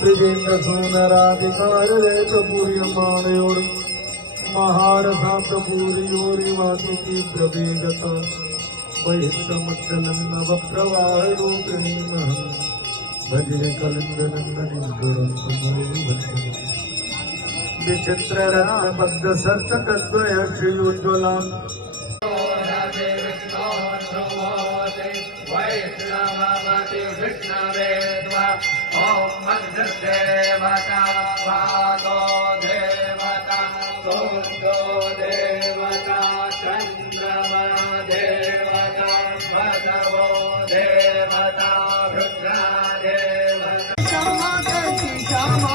ब्रजेन्द्र सुंदराधिकार पूर्यमाणयोर महारसांत पूर्योरिवासी तीव्र वेगता बहिष्टमच्चलन्नव प्रवाह रूपिणी भजे कलिंदनंदनी विचित्र रत्नबद्ध सत्तद्वय श्रीउज्ज्वला देवता भागो देवता सोन्दो देवता चन्द्रमा देवता मधवो देवता रुद्रा देवता क्षमा करती क्षमा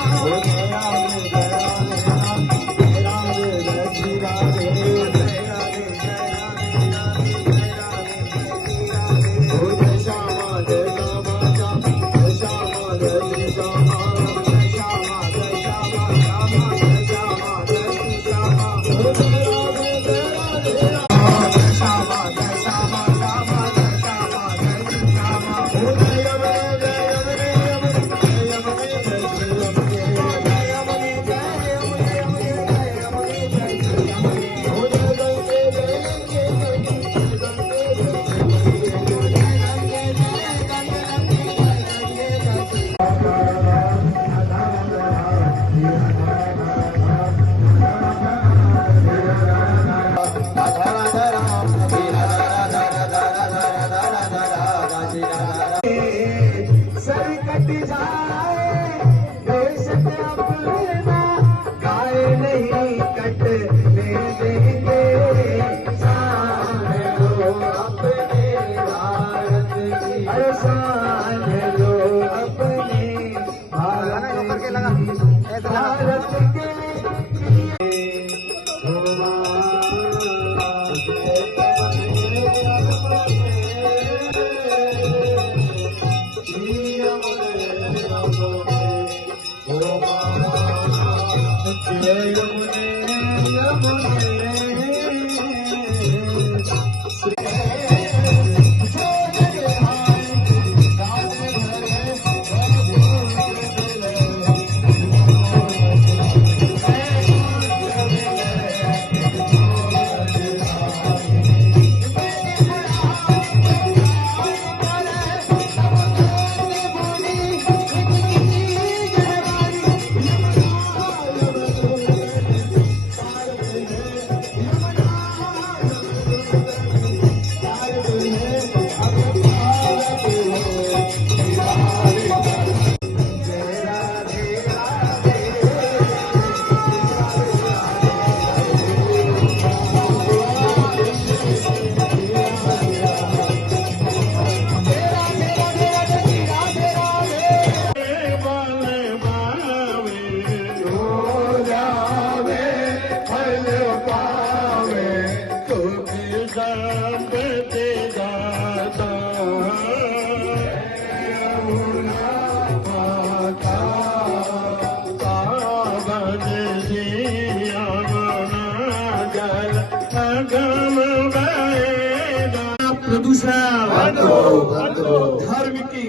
धार्मिकी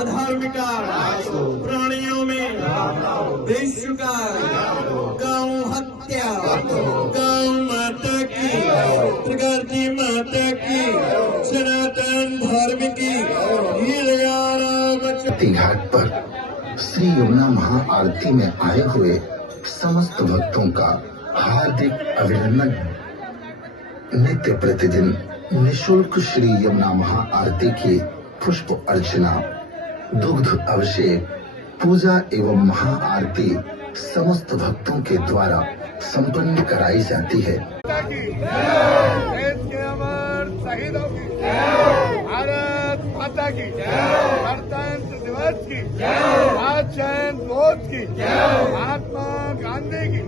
अधार्मिका प्राणियों में देशुका गौ हत्या गौ माता की प्रगति माता की सनातन धार्मिकी घाट पर श्री यमुना महाआरती में आए हुए समस्त भक्तों का हार्दिक अभिनंदन। नित्य प्रतिदिन निःशुल्क श्री यमुना महाआरती की पुष्प अर्चना, दुग्ध अभिषेक, पूजा एवं महाआरती समस्त भक्तों के द्वारा संपन्न कराई जाती है। भारत माता की गणतंत्र दिवस की राजचंद्र बोस की महात्मा गांधी की